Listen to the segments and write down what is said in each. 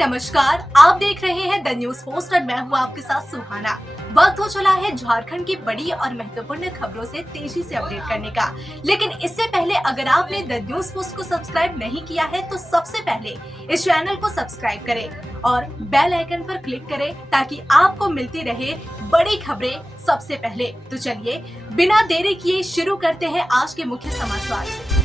नमस्कार, आप देख रहे हैं द न्यूज पोस्ट और मैं हूं आपके साथ सुहाना। वक्त हो चला है झारखंड की बड़ी और महत्वपूर्ण खबरों से तेजी से अपडेट करने का। लेकिन इससे पहले अगर आपने द न्यूज पोस्ट को सब्सक्राइब नहीं किया है तो सबसे पहले इस चैनल को सब्सक्राइब करें और बेल आइकन पर क्लिक करें ताकि आपको मिलती रहे बड़ी खबरें सबसे पहले। तो चलिए बिना देरी किए शुरू करते हैं आज के मुख्य समाचार से।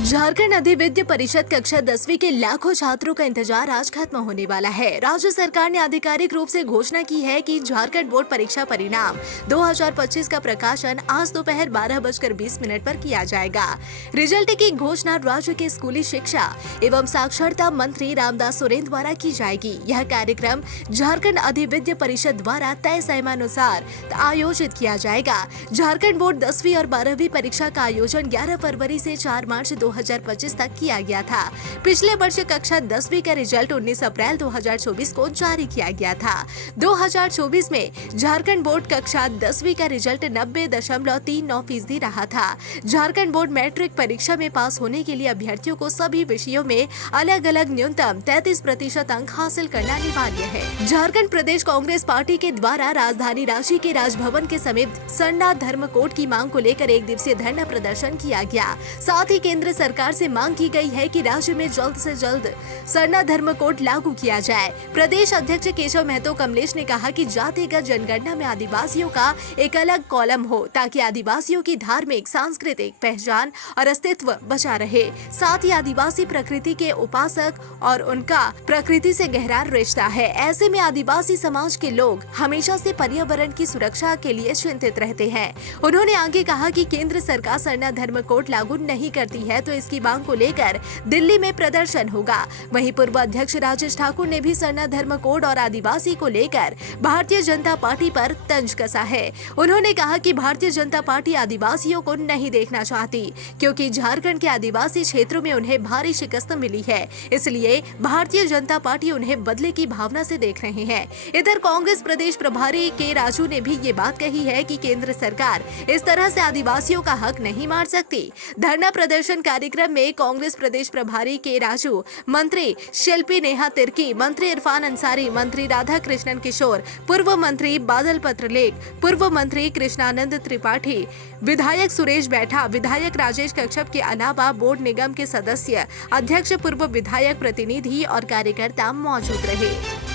झारखंड अधिविद्य परिषद कक्षा 10वीं के लाखों छात्रों का इंतजार आज खत्म होने वाला है। राज्य सरकार ने आधिकारिक रूप से घोषणा की है कि झारखंड बोर्ड परीक्षा परिणाम 2025 का प्रकाशन आज दोपहर 12:20 पर किया जाएगा। रिजल्ट की घोषणा राज्य के स्कूली शिक्षा एवं साक्षरता मंत्री रामदास सोरेन द्वारा की जाएगी। यह कार्यक्रम झारखंड अधिविद्य परिषद द्वारा तय समयानुसार आयोजित किया जाएगा। झारखंड बोर्ड 10वीं और 12वीं परीक्षा का आयोजन 11 फरवरी से 4 मार्च 2025 तक किया गया था। पिछले वर्ष कक्षा 10वीं का रिजल्ट 19 अप्रैल 2024 को जारी किया गया था। 2024 में झारखंड बोर्ड कक्षा 10वीं का रिजल्ट 90.39% रहा था। झारखंड बोर्ड मैट्रिक परीक्षा में पास होने के लिए अभ्यर्थियों को सभी विषयों में अलग अलग न्यूनतम 33% अंक हासिल करना अनिवार्य है। झारखंड प्रदेश कांग्रेस पार्टी के द्वारा राजधानी रांची के राजभवन के समीप सरना धर्म कोड की मांग को लेकर 1 दिवसीय धरना प्रदर्शन किया गया। साथ ही केंद्र सरकार से मांग की गई है कि राज्य में जल्द से जल्द सरना धर्म कोड लागू किया जाए। प्रदेश अध्यक्ष केशव महतो कमलेश ने कहा कि जातिगत जनगणना में आदिवासियों का एक अलग कॉलम हो ताकि आदिवासियों की धार्मिक, सांस्कृतिक पहचान और अस्तित्व बचा रहे। साथ ही आदिवासी प्रकृति के उपासक और उनका प्रकृति से गहरा रिश्ता है। ऐसे में आदिवासी समाज के लोग हमेशा से पर्यावरण की सुरक्षा के लिए चिंतित रहते हैं। उन्होंने आगे कहा कि केंद्र सरकार सरना धर्म कोड लागू नहीं करती है तो इसकी मांग को लेकर दिल्ली में प्रदर्शन होगा। वहीं पूर्व अध्यक्ष राजेश ठाकुर ने भी सरना धर्म कोड और आदिवासी को लेकर भारतीय जनता पार्टी पर तंज कसा है। उन्होंने कहा कि भारतीय जनता पार्टी आदिवासियों को नहीं देखना चाहती क्योंकि झारखंड के आदिवासी क्षेत्रों में उन्हें भारी शिकस्त मिली है, इसलिए भारतीय जनता पार्टी उन्हें बदले की भावना से देख रहे हैं। इधर कांग्रेस प्रदेश प्रभारी के राजू ने भी ये बात कही है कि केंद्र सरकार इस तरह से आदिवासियों का हक नहीं मार सकती। धरना प्रदर्शन कार्यक्रम में कांग्रेस प्रदेश प्रभारी के राजू, मंत्री शिल्पी नेहा तिर्की, मंत्री इरफान अंसारी, मंत्री राधा कृष्णन किशोर, पूर्व मंत्री बादल पत्रलेख, पूर्व मंत्री कृष्णानंद त्रिपाठी, विधायक सुरेश बैठा, विधायक राजेश कश्यप के अलावा बोर्ड निगम के सदस्य, अध्यक्ष, पूर्व विधायक, प्रतिनिधि और कार्यकर्ता मौजूद रहे।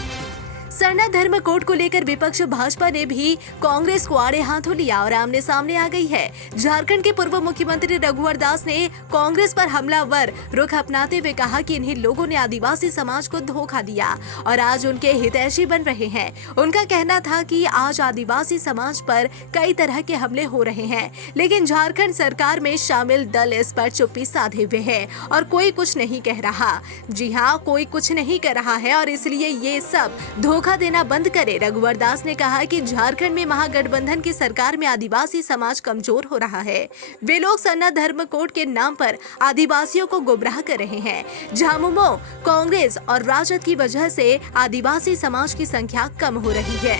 सरना धर्म कोड को लेकर विपक्ष भाजपा ने भी कांग्रेस को आड़े हाथों लिया और आमने सामने आ गई है। झारखंड के पूर्व मुख्यमंत्री रघुवर दास ने कांग्रेस पर हमलावर रुख अपनाते हुए कहा कि इन्हीं लोगों ने आदिवासी समाज को धोखा दिया और आज उनके हितैषी बन रहे हैं। उनका कहना था कि आज आदिवासी समाज पर कई तरह के हमले हो रहे हैं, लेकिन झारखंड सरकार में शामिल दल इस पर चुप्पी साधे हुए है और कोई कुछ नहीं कह रहा। जी हाँ, कोई कुछ नहीं कर रहा है और इसलिए ये सब धोखा देना बंद करे। रघुवर दास ने कहा कि झारखंड में महागठबंधन की सरकार में आदिवासी समाज कमजोर हो रहा है। वे लोग सरना धर्म कोड के नाम पर आदिवासियों को गुमराह कर रहे हैं। झामुमो, कांग्रेस और राजद की वजह से आदिवासी समाज की संख्या कम हो रही है।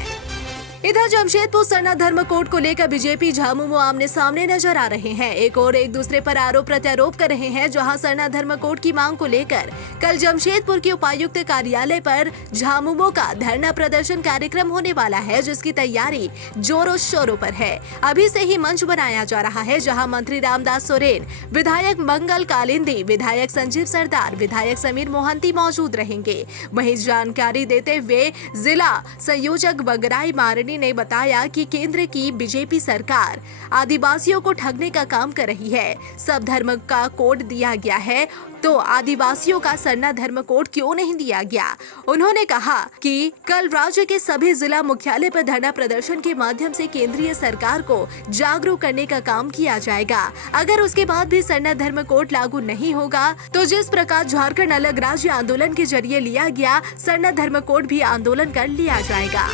इधर जमशेदपुर सरना धर्म कोड को लेकर बीजेपी झामुमो आमने सामने नजर आ रहे हैं। एक और एक दूसरे पर आरोप प्रत्यारोप कर रहे हैं। जहां सरना धर्म कोड की मांग को लेकर कल जमशेदपुर के उपायुक्त कार्यालय पर झामुमो का धरना प्रदर्शन कार्यक्रम होने वाला है, जिसकी तैयारी जोरों शोरों पर है। अभी से ही मंच बनाया जा रहा है, जहां मंत्री रामदास सोरेन, विधायक मंगल कालिंदी, विधायक संजीव सरदार, विधायक समीर मोहंती मौजूद रहेंगे। वहीं जानकारी देते हुए जिला संयोजक बगराई मारनी ने बताया कि केंद्र की बीजेपी सरकार आदिवासियों को ठगने का काम कर रही है। सब धर्म का कोड दिया गया है तो आदिवासियों का सरना धर्म कोड क्यों नहीं दिया गया। उन्होंने कहा कि कल राज्य के सभी जिला मुख्यालय पर धरना प्रदर्शन के माध्यम से केंद्रीय सरकार को जागरूक करने का काम किया जाएगा। अगर उसके बाद भी सरना धर्म कोड लागू नहीं होगा तो जिस प्रकार झारखंड अलग राज्य आंदोलन के जरिए लिया गया, सरना धर्म कोड भी आंदोलन कर लिया जाएगा।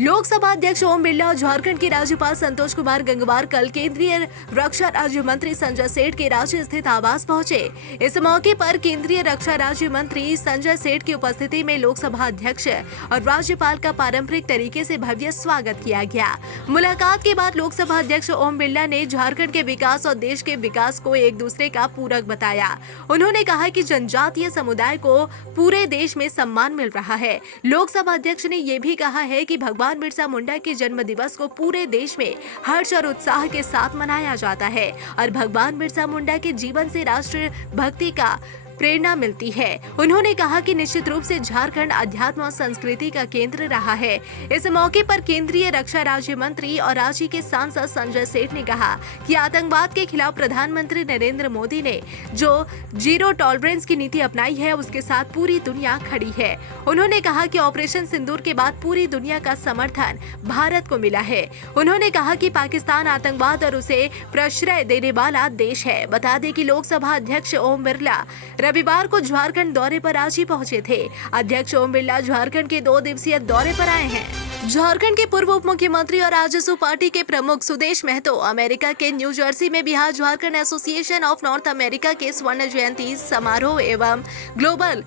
लोकसभा अध्यक्ष ओम बिरला और झारखंड के राज्यपाल संतोष कुमार गंगवार कल केंद्रीय रक्षा राज्य मंत्री संजय सेठ के रांची स्थित आवास पहुंचे। इस मौके पर केंद्रीय रक्षा राज्य मंत्री संजय सेठ की उपस्थिति में लोकसभा अध्यक्ष और राज्यपाल का पारंपरिक तरीके से भव्य स्वागत किया गया। मुलाकात के बाद लोकसभा अध्यक्ष ओम बिरला ने झारखंड के विकास और देश के विकास को एक दूसरे का पूरक बताया। उन्होंने कहा कि जनजातीय समुदाय को पूरे देश में सम्मान मिल रहा है। लोकसभा अध्यक्ष ने ये भी कहा है कि भगवान बिरसा मुंडा के जन्म दिवस को पूरे देश में हर्ष और उत्साह के साथ मनाया जाता है और भगवान बिरसा मुंडा के जीवन से राष्ट्र भक्ति का प्रेरणा मिलती है। उन्होंने कहा कि निश्चित रूप से झारखंड अध्यात्म और संस्कृति का केंद्र रहा है। इस मौके पर केंद्रीय रक्षा राज्य मंत्री और रांची के सांसद संजय सेठ ने कहा कि आतंकवाद के खिलाफ प्रधानमंत्री नरेंद्र मोदी ने जो जीरो टॉलरेंस की नीति अपनाई है उसके साथ पूरी दुनिया खड़ी है। उन्होंने कहा कि ऑपरेशन सिंदूर के बाद पूरी दुनिया का समर्थन भारत को मिला है। उन्होंने कहा कि पाकिस्तान आतंकवाद और उसे प्रश्रय देने वाला देश है। बता दें कि लोकसभा अध्यक्ष ओम बिरला रविवार को झारखंड दौरे पर रांची पहुंचे थे। अध्यक्ष ओम बिरला झारखंड के 2 दिवसीय दौरे पर आए हैं। झारखंड के पूर्व उप मुख्यमंत्री और आजसू पार्टी के प्रमुख सुदेश महतो अमेरिका के न्यू जर्सी में Bihar Jharkhand association of north America के स्वर्ण जयंती समारोह एवं ग्लोबल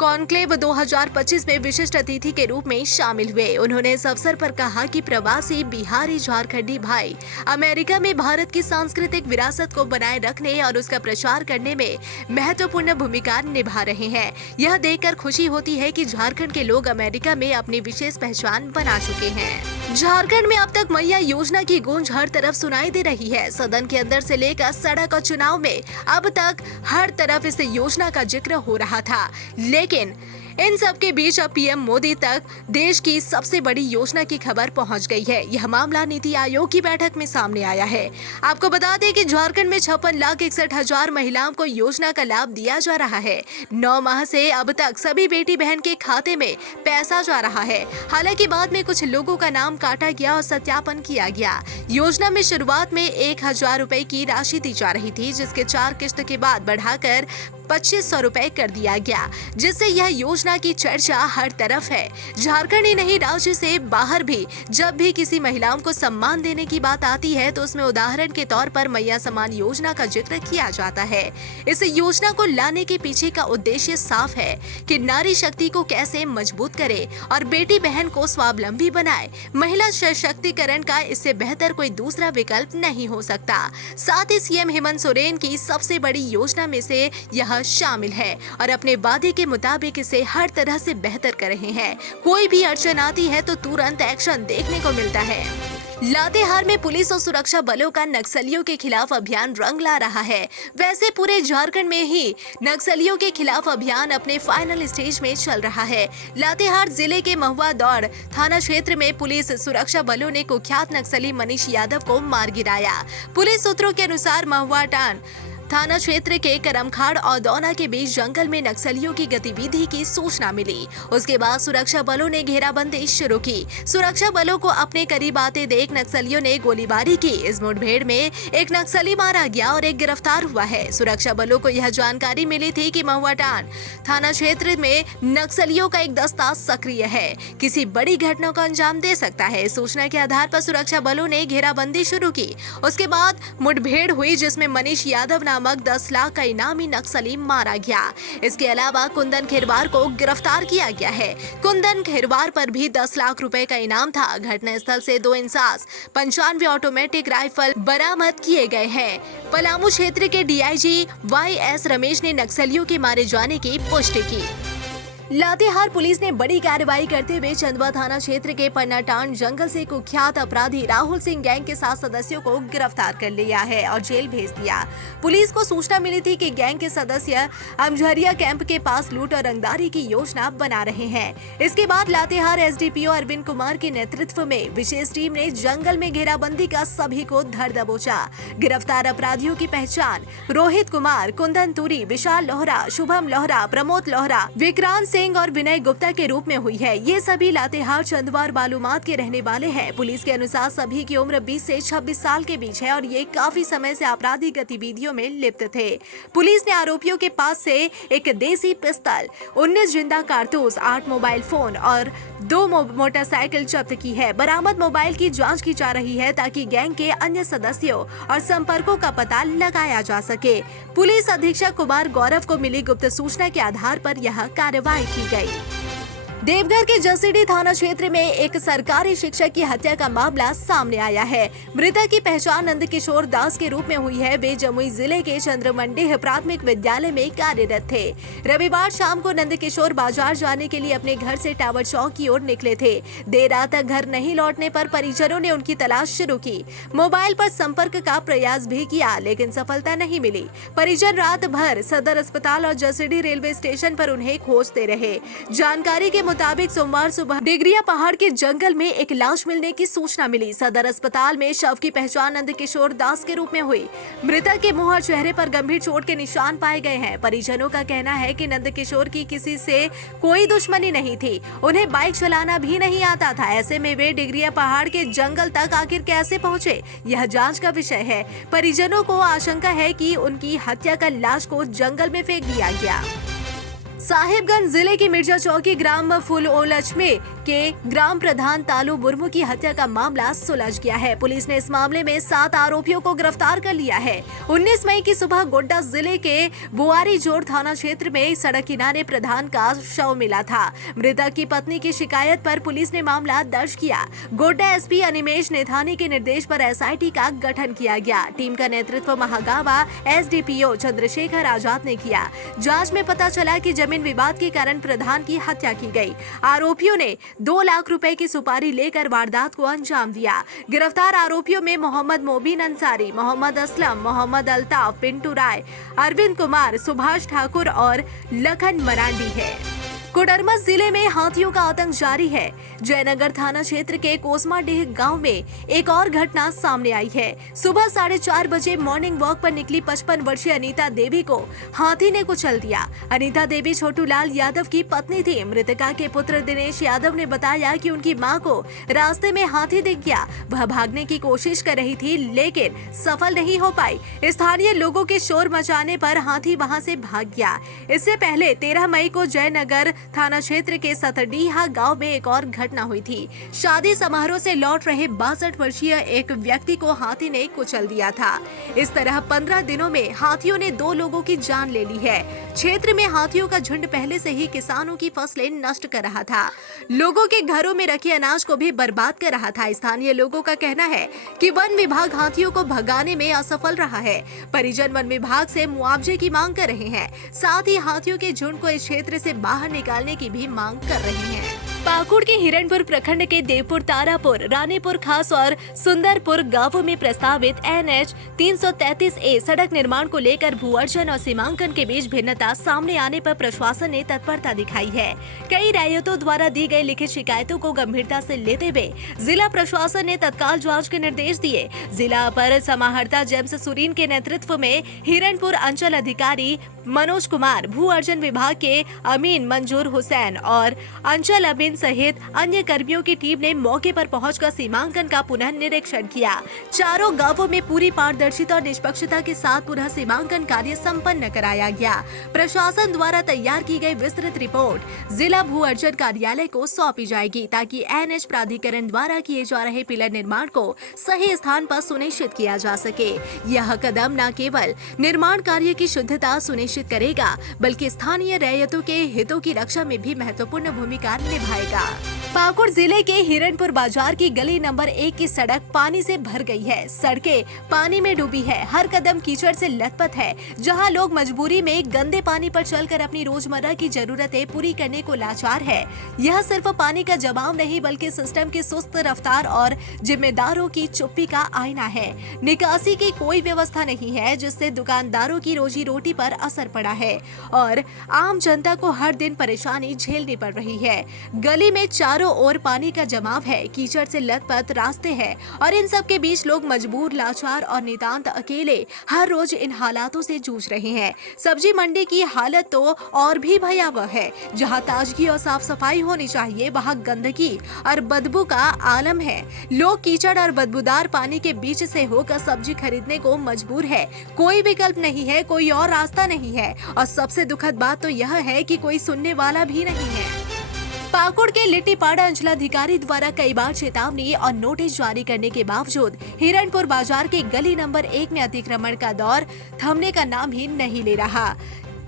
कॉन्क्लेव 2025 में विशिष्ट अतिथि के रूप में शामिल हुए। उन्होंने इस अवसर पर कहा कि प्रवासी बिहारी झारखंडी भाई अमेरिका में भारत की सांस्कृतिक विरासत को बनाए रखने और उसका प्रचार करने में महत्वपूर्ण भूमिका निभा रहे हैं। यह देखकर खुशी होती है कि झारखंड के लोग अमेरिका में अपनी विशेष पहचान बना चुके हैं। झारखंड में अब तक मैया योजना की गूंज हर तरफ सुनाई दे रही है। सदन के अंदर से लेकर सड़क और चुनाव में अब तक हर तरफ इस योजना का जिक्र हो रहा था, लेकिन इन सब के बीच अब पीएम मोदी तक देश की सबसे बड़ी योजना की खबर पहुंच गई है। यह मामला नीति आयोग की बैठक में सामने आया है। आपको बता दें कि झारखंड में 56,61,000 महिलाओं को योजना का लाभ दिया जा रहा है। 9 माह से अब तक सभी बेटी बहन के खाते में पैसा जा रहा है। हालांकि बाद में कुछ लोगों का नाम काटा गया और सत्यापन किया गया। योजना में शुरुआत में 1,000 रुपए की राशि दी जा रही थी, जिसके 4 किस्त के बाद बढ़ाकर 2,500 रुपए कर दिया गया, जिससे यह योजना की चर्चा हर तरफ है। झारखंड ही नहीं, राज्य से बाहर भी जब भी किसी महिलाओं को सम्मान देने की बात आती है तो उसमें उदाहरण के तौर पर मैया सम्मान योजना का जिक्र किया जाता है। इस योजना को लाने के पीछे का उद्देश्य साफ है कि नारी शक्ति को कैसे मजबूत करे और बेटी बहन को स्वावलंबी बनाए। महिला सशक्तिकरण का इससे बेहतर कोई दूसरा विकल्प नहीं हो सकता। साथ ही सीएम हेमंत सोरेन की सबसे बड़ी योजना में से यह शामिल है और अपने वादे के मुताबिक इसे हर तरह से बेहतर कर रहे हैं। कोई भी अड़चन आती है तो तुरंत एक्शन देखने को मिलता है। लातेहार में पुलिस और सुरक्षा बलों का नक्सलियों के खिलाफ अभियान रंग ला रहा है। वैसे पूरे झारखंड में ही नक्सलियों के खिलाफ अभियान अपने फाइनल स्टेज में चल रहा है। लातेहार जिले के महुआ दौड़ थाना क्षेत्र में पुलिस सुरक्षा बलों ने कुख्यात नक्सली मनीष यादव को मार गिराया। पुलिस सूत्रों के अनुसार महुआ टान थाना क्षेत्र के करमखाड़ और दौना के बीच जंगल में नक्सलियों की गतिविधि की सूचना मिली। उसके बाद सुरक्षा बलों ने घेराबंदी शुरू की। सुरक्षा बलों को अपने करीब आते देख नक्सलियों ने गोलीबारी की। इस मुठभेड़ में एक नक्सली मारा गया और एक गिरफ्तार हुआ है। सुरक्षा बलों को यह जानकारी मिली थी कि महुआटान थाना क्षेत्र में नक्सलियों का एक दस्ता सक्रिय है, किसी बड़ी घटना को अंजाम दे सकता है। सूचना के आधार पर सुरक्षा बलों ने घेराबंदी शुरू की। उसके बाद मुठभेड़ हुई, जिसमें मनीष यादव नामक 10 लाख का इनामी नक्सली मारा गया। इसके अलावा कुंदन खेरवार को गिरफ्तार किया गया है। कुंदन खेरवार पर भी 10 लाख रुपए का इनाम था। घटनास्थल से 2 इंसास 95 ऑटोमेटिक राइफल बरामद किए गए हैं। पलामू क्षेत्र के डीआईजी YS रमेश ने नक्सलियों के मारे जाने की पुष्टि की। लातेहार पुलिस ने बड़ी कार्रवाई करते हुए चंदवा थाना क्षेत्र के पन्नाटांड जंगल से कुख्यात अपराधी राहुल सिंह गैंग के 7 सदस्यों को गिरफ्तार कर लिया है और जेल भेज दिया। पुलिस को सूचना मिली थी कि गैंग के सदस्य अमझरिया कैंप के पास लूट और रंगदारी की योजना बना रहे हैं। इसके बाद लातेहार SDPO अरविंद कुमार के नेतृत्व में विशेष टीम ने जंगल में घेराबंदी का सभी को धर दबोचा। गिरफ्तार अपराधियों की पहचान रोहित कुमार, कुंदन तुरी, विशाल लोहरा, शुभम लोहरा, प्रमोद लोहरा, विक्रांत सिंह और विनय गुप्ता के रूप में हुई है। ये सभी लातेहार, चंदवा और बालूमाथ के रहने वाले हैं। पुलिस के अनुसार सभी की उम्र 20 से 26 साल के बीच है और ये काफी समय से आपराधिक गतिविधियों में लिप्त थे। पुलिस ने आरोपियों के पास से एक देसी पिस्तल, 19 जिंदा कारतूस, 8 मोबाइल फोन और 2 मोटरसाइकिल जब्त की है। बरामद मोबाइल की जांच की जा रही है ताकि गैंग के अन्य सदस्यों और संपर्कों का पता लगाया जा सके। पुलिस अधीक्षक कुमार गौरव को मिली गुप्त सूचना के आधार पर यह कार्रवाई की गई। देवघर के जसीडीह थाना क्षेत्र में एक सरकारी शिक्षक की हत्या का मामला सामने आया है। मृतक की पहचान नंदकिशोर दास के रूप में हुई है। वे जमुई जिले के चंद्रमंडीह प्राथमिक विद्यालय में कार्यरत थे। रविवार शाम को नंदकिशोर बाजार जाने के लिए अपने घर से टावर चौक की ओर निकले थे। देर रात तक घर नहीं लौटने पर परिजनों ने उनकी तलाश शुरू की। मोबाइल पर संपर्क का प्रयास भी किया, लेकिन सफलता नहीं मिली। परिजन रात भर सदर अस्पताल और जसीडीह रेलवे स्टेशन पर उन्हें खोजते रहे। जानकारी के मुताबिक सोमवार सुबह डिगरिया पहाड़ के जंगल में एक लाश मिलने की सूचना मिली। सदर अस्पताल में शव की पहचान नंदकिशोर दास के रूप में हुई। मृतक के मुंह और चेहरे पर गंभीर चोट के निशान पाए गए हैं। परिजनों का कहना है कि नंदकिशोर की किसी से कोई दुश्मनी नहीं थी। उन्हें बाइक चलाना भी नहीं आता था। ऐसे में वे डिगरिया पहाड़ के जंगल तक आखिर कैसे पहुँचे, यह जाँच का विषय है। परिजनों को आशंका है कि उनकी हत्या कर लाश को जंगल में फेंक दिया गया। साहिबगंज जिले की मिर्जा चौकी ग्राम फुलओलच में के ग्राम प्रधान तालू मुर्मू की हत्या का मामला सुलझ गया है। पुलिस ने इस मामले में 7 आरोपियों को गिरफ्तार कर लिया है। 19 मई की सुबह गोड्डा जिले के बुआरी जोड़ थाना क्षेत्र में सड़क किनारे प्रधान का शव मिला था। मृतक की पत्नी की शिकायत पर पुलिस ने मामला दर्ज किया। गोड्डा एसपी अनिमेश नेथानी के निर्देश पर एसआईटी का गठन किया गया। टीम का नेतृत्व महागावा एसडीपीओ चंद्रशेखर आजाद ने किया। जाँच में पता चला कि जमीन विवाद के कारण प्रधान की हत्या की गई। आरोपियों ने 2 लाख रुपए की सुपारी लेकर वारदात को अंजाम दिया। गिरफ्तार आरोपियों में मोहम्मद मोबिन अंसारी, मोहम्मद असलम, मोहम्मद अल्ताफ, पिंटू राय, अरविंद कुमार, सुभाष ठाकुर और लखन मरांडी है। कोडरमा जिले में हाथियों का आतंक जारी है। जयनगर थाना क्षेत्र के कोसमाडीह गांव में एक और घटना सामने आई है। सुबह 4:30 बजे मॉर्निंग वॉक पर निकली 55 वर्षीय अनीता देवी को हाथी ने कुचल दिया। अनीता देवी छोटूलाल यादव की पत्नी थी। मृतका के पुत्र दिनेश यादव ने बताया कि उनकी मां को रास्ते में हाथी दिख गया। वह भागने की कोशिश कर रही थी, लेकिन सफल नहीं हो पाई। स्थानीय लोगों के शोर मचाने पर हाथी वहां से भाग गया। इससे पहले 13 मई को जयनगर थाना क्षेत्र के सतडीहा गांव में एक और घटना हुई थी। शादी समारोह से लौट रहे 62 वर्षीय एक व्यक्ति को हाथी ने कुचल दिया था। इस तरह 15 दिनों में हाथियों ने 2 लोगों की जान ले ली है। क्षेत्र में हाथियों का झुंड पहले से ही किसानों की फसलें नष्ट कर रहा था। लोगों के घरों में रखे अनाज को भी बर्बाद कर रहा था। स्थानीय लोगों का कहना है कि वन विभाग हाथियों को भगाने में असफल रहा है। परिजन वन विभाग से मुआवजे की मांग कर रहे हैं। साथ ही हाथियों के झुंड को इस क्षेत्र से बाहर निकालने की भी मांग कर रहे हैं। पाकुड़ के हिरणपुर प्रखंड के देवपुर, तारापुर, रानीपुर खास और सुंदरपुर गांवों में प्रस्तावित NH 333A सड़क निर्माण को लेकर भू अर्जन और सीमांकन के बीच भिन्नता सामने आने पर प्रशासन ने तत्परता दिखाई है। कई रैयतों द्वारा दी गई लिखित शिकायतों को गंभीरता से लेते हुए जिला प्रशासन ने तत्काल जाँच के निर्देश दिए। जिला अपर समाहर्ता जेम्स सुरीन के नेतृत्व में हिरणपुर अंचल अधिकारी मनोज कुमार, भू अर्जन विभाग के अमीन मंजूर हुसैन और अंचल अमीन सहित अन्य कर्मियों की टीम ने मौके पर पहुंचकर सीमांकन का पुनः निरीक्षण किया। चारों गांवों में पूरी पारदर्शिता और निष्पक्षता के साथ पुनः सीमांकन कार्य संपन्न कराया गया। प्रशासन द्वारा तैयार की गई विस्तृत रिपोर्ट जिला भू अर्जन कार्यालय को सौंपी जाएगी ताकि NH प्राधिकरण द्वारा किए जा रहे पिलर निर्माण को सही स्थान पर सुनिश्चित किया जा सके। यह कदम न केवल निर्माण कार्य की शुद्धता सुनिश्चित करेगा, बल्कि स्थानीय रैयतों के हितों की रक्षा में भी महत्वपूर्ण भूमिका निभाएगा। पाकुड़ जिले के हिरणपुर बाजार की गली नंबर 1 की सड़क पानी से भर गई है। सड़कें पानी में डूबी है। हर कदम कीचड़ से लथपथ है। जहां लोग मजबूरी में गंदे पानी पर चलकर अपनी रोजमर्रा की जरूरतें पूरी करने को लाचार है। यह सिर्फ पानी का जमाव नहीं, बल्कि सिस्टम की सुस्त रफ्तार और जिम्मेदारों की चुप्पी का आईना है। निकासी की कोई व्यवस्था नहीं है, जिससे दुकानदारों की रोजी रोटी पर असर पड़ा है और आम जनता को हर दिन परेशानी झेलनी पड़ रही है। गली में चारों ओर पानी का जमाव है, कीचड़ से लथपथ रास्ते हैं और इन सब के बीच लोग मजबूर, लाचार और नितांत अकेले हर रोज इन हालातों से जूझ रहे हैं। सब्जी मंडी की हालत तो और भी भयावह है। जहां ताजगी और साफ सफाई होनी चाहिए, वहां गंदगी और बदबू का आलम है। लोग कीचड़ और बदबूदार पानी के बीच से होकर सब्जी खरीदने को मजबूर है। कोई विकल्प नहीं है, कोई और रास्ता नहीं है और सबसे दुखद बात तो यह है कि कोई सुनने वाला भी नहीं है। पाकुड़ के लिट्टीपाड़ा अंचलाधिकारी द्वारा कई बार चेतावनी और नोटिस जारी करने के बावजूद हिरणपुर बाजार के गली नंबर 1 में अतिक्रमण का दौर थमने का नाम ही नहीं ले रहा।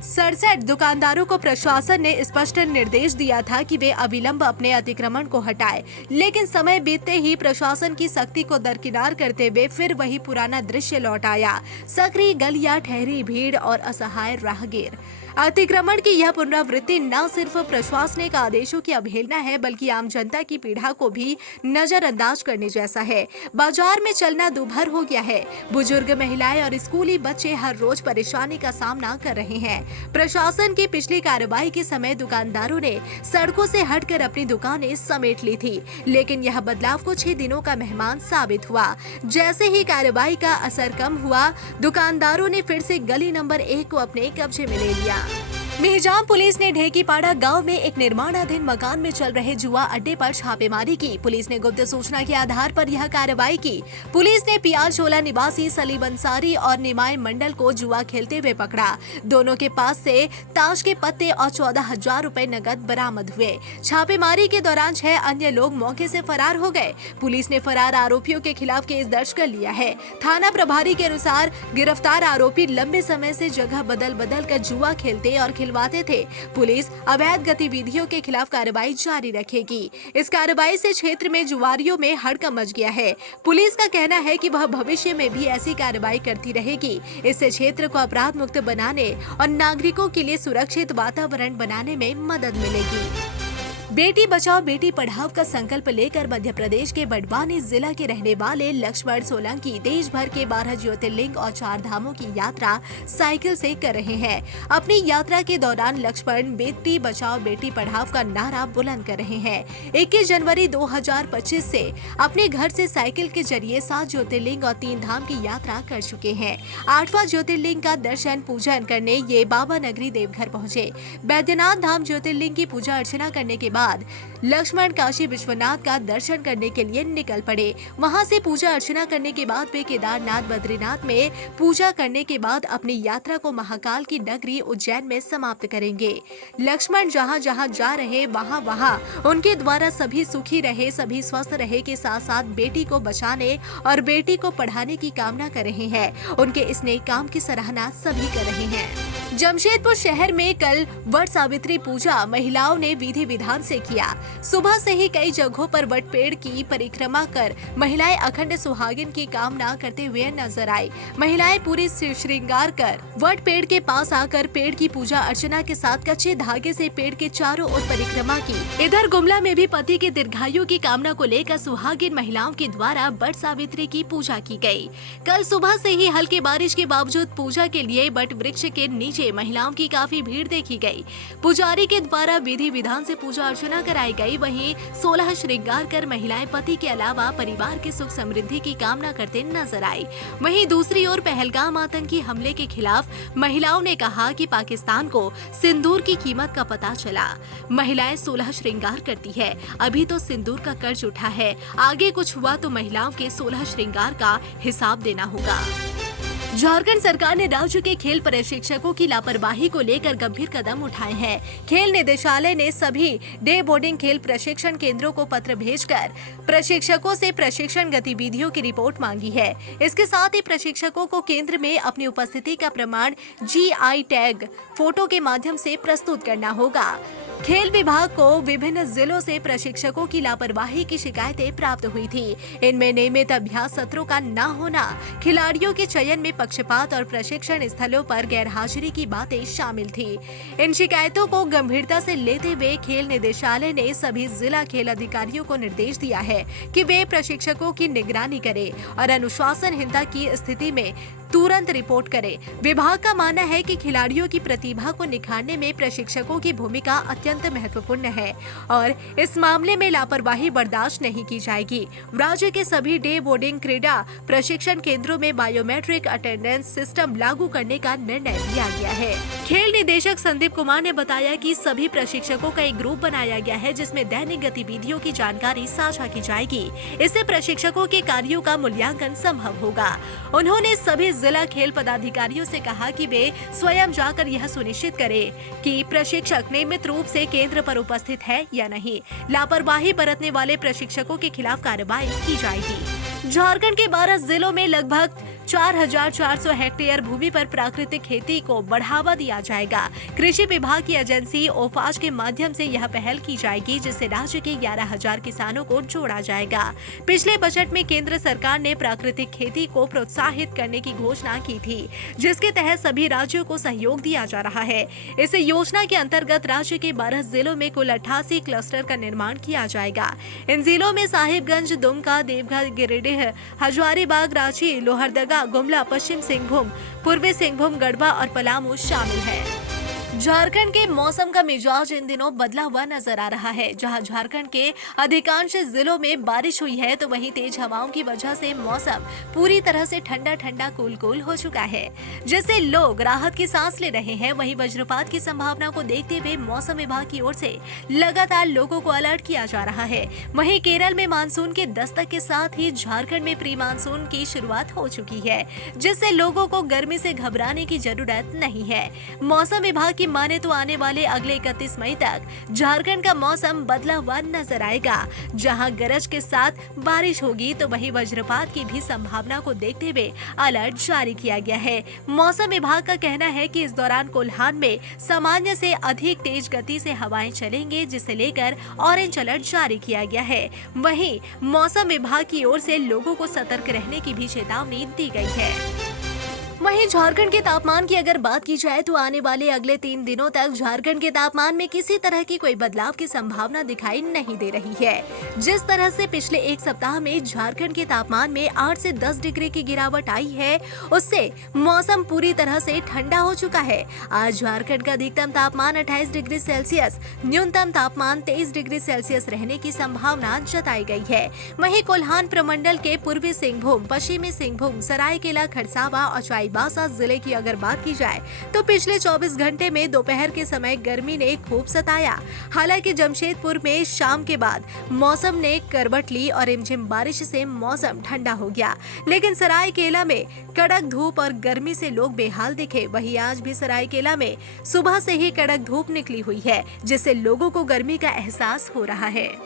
67 दुकानदारों को प्रशासन ने स्पष्ट निर्देश दिया था कि वे अविलंब अपने अतिक्रमण को हटाएं, लेकिन समय बीतते ही प्रशासन की सख्ती को दरकिनार करते हुए फिर वही पुराना दृश्य लौट आया। सक्रिय गलियां, ठहरी भीड़ और असहाय राहगीर। अतिक्रमण की यह पुनरावृत्ति न सिर्फ प्रशासनिक आदेशों की अवहेलना है, बल्कि आम जनता की पीड़ा को भी नजरअंदाज करने जैसा है। बाजार में चलना दूभर हो गया है। बुजुर्ग, महिलाएं और स्कूली बच्चे हर रोज परेशानी का सामना कर रहे हैं। प्रशासन की पिछली कार्रवाई के समय दुकानदारों ने सड़कों से हटकर अपनी दुकानें समेट ली थी, लेकिन यह बदलाव कुछ ही दिनों का मेहमान साबित हुआ। जैसे ही कार्रवाई का असर कम हुआ, दुकानदारों ने फिर से गली नंबर 1 को अपने कब्जे में ले लिया। मेहजाम पुलिस ने ढेकीपाड़ा गांव में एक निर्माणाधीन मकान में चल रहे जुआ अड्डे पर छापेमारी की। पुलिस ने गुप्त सूचना के आधार पर यह कार्रवाई की। पुलिस ने पियाल शोला निवासी सलीम अंसारी और निमाय मंडल को जुआ खेलते हुए पकड़ा। दोनों के पास से ताश के पत्ते और 14,000 रुपए नकद बरामद हुए। छापेमारी के दौरान 6 अन्य लोग मौके से फरार हो गए। पुलिस ने फरार आरोपियों के खिलाफ केस दर्ज कर लिया है। थाना प्रभारी के अनुसार गिरफ्तार आरोपी लंबे समय से जगह बदल कर जुआ खेलते और खिलवाते थे। पुलिस अवैध गतिविधियों के खिलाफ कार्रवाई जारी रखेगी। इस कार्रवाई से क्षेत्र में जुआरियों में हड़कंप मच गया है। पुलिस का कहना है कि वह भविष्य में भी ऐसी कार्रवाई करती रहेगी। इससे क्षेत्र को अपराध मुक्त बनाने और नागरिकों के लिए सुरक्षित वातावरण बनाने में मदद मिलेगी। बेटी बचाओ बेटी पढ़ाओ का संकल्प लेकर मध्य प्रदेश के बड़वानी जिला के रहने वाले लक्ष्मण सोलंकी देश भर के 12 ज्योतिर्लिंग और 4 धामों की यात्रा साइकिल से कर रहे हैं। अपनी यात्रा के दौरान लक्ष्मण बेटी बचाओ बेटी पढ़ाओ का नारा बुलंद कर रहे हैं। 21 जनवरी 2025 से अपने घर से साइकिल के जरिए 7 ज्योतिर्लिंग और 3 धाम की यात्रा कर चुके हैं। 8वां ज्योतिर्लिंग का दर्शन पूजन करने ये बाबा नगरी देवघर पहुँचे। बैद्यनाथ धाम ज्योतिर्लिंग की पूजा अर्चना करने के बाद लक्ष्मण काशी विश्वनाथ का दर्शन करने के लिए निकल पड़े। वहां से पूजा अर्चना करने के बाद वे केदारनाथ बद्रीनाथ में पूजा करने के बाद अपनी यात्रा को महाकाल की नगरी उज्जैन में समाप्त करेंगे। लक्ष्मण जहां जहां जा रहे वहां उनके द्वारा सभी सुखी रहे, सभी स्वस्थ रहे के साथ साथ बेटी को बचाने और बेटी को पढ़ाने की कामना कर रहे हैं। उनके इस नेक काम की सराहना सभी कर रहे हैं। जमशेदपुर शहर में कल वट सावित्री पूजा महिलाओं ने विधि विधान से किया। सुबह से ही कई जगहों पर वट पेड़ की परिक्रमा कर महिलाएं अखंड सुहागिन की कामना करते हुए नजर आई। महिलाएं पूरी श्रृंगार कर वट पेड़ के पास आकर पेड़ की पूजा अर्चना के साथ कच्चे धागे से पेड़ के चारों ओर परिक्रमा की। इधर गुमला में भी पति के दीर्घायु की कामना को लेकर सुहागिन महिलाओं के द्वारा वट सावित्री की पूजा की गई। कल सुबह से ही हल्की बारिश के बावजूद पूजा के लिए वट वृक्ष के नीचे महिलाओं की काफी भीड़ देखी गई। पुजारी के द्वारा विधि विधान से पूजा अर्चना कराई गई। वहीं 16 श्रृंगार कर महिलाएं पति के अलावा परिवार की सुख समृद्धि की कामना करते नजर आई। वहीं दूसरी ओर पहलगाम आतंकी हमले के खिलाफ महिलाओं ने कहा कि पाकिस्तान को सिंदूर की कीमत का पता चला। महिलाएं 16 श्रृंगार करती है, अभी तो सिंदूर का कर्ज उठा है, आगे कुछ हुआ तो महिलाओं के 16 श्रृंगार का हिसाब देना होगा। झारखंड सरकार ने राज्य के खेल प्रशिक्षकों की लापरवाही को लेकर गंभीर कदम उठाए हैं। खेल निदेशालय ने सभी डे बोर्डिंग खेल प्रशिक्षण केंद्रों को पत्र भेजकर प्रशिक्षकों से प्रशिक्षण गतिविधियों की रिपोर्ट मांगी है। इसके साथ ही प्रशिक्षकों को केंद्र में अपनी उपस्थिति का प्रमाण GI टैग फोटो के माध्यम से प्रस्तुत करना होगा। खेल विभाग को विभिन्न जिलों से प्रशिक्षकों की लापरवाही की शिकायतें प्राप्त हुई थी। इनमें नियमित अभ्यास सत्रों का न होना, खिलाड़ियों के चयन में पक्षपात और प्रशिक्षण स्थलों पर गैरहाजिरी की बातें शामिल थी। इन शिकायतों को गंभीरता से लेते हुए खेल निदेशालय ने सभी जिला खेल अधिकारियों को निर्देश दिया है कि वे प्रशिक्षकों की निगरानी करें और अनुशासनहीनता की स्थिति में तुरंत रिपोर्ट करें। विभाग का मानना है कि खिलाड़ियों की प्रतिभा को निखारने में प्रशिक्षकों की भूमिका अत्यंत महत्वपूर्ण है और इस मामले में लापरवाही बर्दाश्त नहीं की जाएगी। राज्य के सभी डे बोर्डिंग क्रीड़ा प्रशिक्षण केंद्रों में बायोमेट्रिक अटेंडेंस सिस्टम लागू करने का निर्णय लिया गया है। खेल निदेशक संदीप कुमार ने बताया कि सभी प्रशिक्षकों का एक ग्रुप बनाया गया है जिसमें दैनिक गतिविधियों की जानकारी साझा की जाएगी। इससे प्रशिक्षकों के कार्यों का मूल्यांकन संभव होगा। उन्होंने सभी जिला खेल पदाधिकारियों से कहा कि वे स्वयं जाकर यह सुनिश्चित करें कि प्रशिक्षक नियमित रूप से केंद्र पर उपस्थित है या नहीं। लापरवाही बरतने वाले प्रशिक्षकों के खिलाफ कार्रवाई की जाएगी। झारखंड के 12 जिलों में लगभग 4,400 हेक्टेयर भूमि पर प्राकृतिक खेती को बढ़ावा दिया जाएगा। कृषि विभाग की एजेंसी ओफाज के माध्यम से यह पहल की जाएगी, जिससे राज्य के 11,000 किसानों को जोड़ा जाएगा। पिछले बजट में केंद्र सरकार ने प्राकृतिक खेती को प्रोत्साहित करने की घोषणा की थी, जिसके तहत सभी राज्यों को सहयोग दिया जा रहा है। इस योजना के अंतर्गत राज्य के 12 जिलों में कुल 88 क्लस्टर का निर्माण किया जाएगा। इन जिलों में साहिबगंज, दुमका, देवघर, गिरिडीह, हजारीबाग, रांची, लोहरदगा, गुमला, पश्चिम सिंहभूम, पूर्वी सिंहभूम, गढ़वा और पलामू शामिल है। झारखंड के मौसम का मिजाज इन दिनों बदला हुआ नजर आ रहा है। जहां झारखंड के अधिकांश जिलों में बारिश हुई है, तो वहीं तेज हवाओं की वजह से मौसम पूरी तरह से ठंडा ठंडा कूल हो चुका है, जिससे लोग राहत की सांस ले रहे हैं। वहीं वज्रपात की संभावना को देखते हुए मौसम विभाग की ओर से लगातार लोगों को अलर्ट किया जा रहा है। वहीं केरल में मानसून के दस्तक के साथ ही झारखंड में प्री मानसून की शुरुआत हो चुकी है, जिससे लोगों को गर्मी से घबराने की जरूरत नहीं है। मौसम विभाग की माने तो आने वाले अगले 31 मई तक झारखंड का मौसम बदला हुआ नजर आएगा। जहां गरज के साथ बारिश होगी, तो वहीं वज्रपात की भी संभावना को देखते हुए अलर्ट जारी किया गया है। मौसम विभाग का कहना है कि इस दौरान कोल्हान में सामान्य से अधिक तेज गति से हवाएं चलेंगे, जिसे लेकर ऑरेंज अलर्ट जारी किया गया है। वहीं मौसम विभाग की ओर से लोगों को सतर्क रहने की भी चेतावनी दी गई है। वहीं झारखंड के तापमान की अगर बात की जाए, तो आने वाले अगले 3 दिनों तक झारखंड के तापमान में किसी तरह की कोई बदलाव की संभावना दिखाई नहीं दे रही है। जिस तरह से पिछले एक सप्ताह में झारखंड के तापमान में 8 से 10 डिग्री की गिरावट आई है, उससे मौसम पूरी तरह से ठंडा हो चुका है। आज झारखंड का अधिकतम तापमान 28 डिग्री सेल्सियस, न्यूनतम तापमान 23 डिग्री सेल्सियस रहने की संभावना जताई गई है। वहीं कोल्हान प्रमंडल के पूर्वी सिंहभूम, पश्चिमी सिंहभूम, सरायकेला, खरसावा और चाईबासा जिले की अगर बात की जाए, तो पिछले 24 घंटे में दोपहर के समय गर्मी ने खूब सताया। हालांकि जमशेदपुर में शाम के बाद मौसम ने करवट ली और रिमझिम बारिश से मौसम ठंडा हो गया, लेकिन सरायकेला में कड़क धूप और गर्मी से लोग बेहाल दिखे। वहीं आज भी सरायकेला में सुबह से ही कड़क धूप निकली हुई है, जिससे लोगों को गर्मी का एहसास हो रहा है।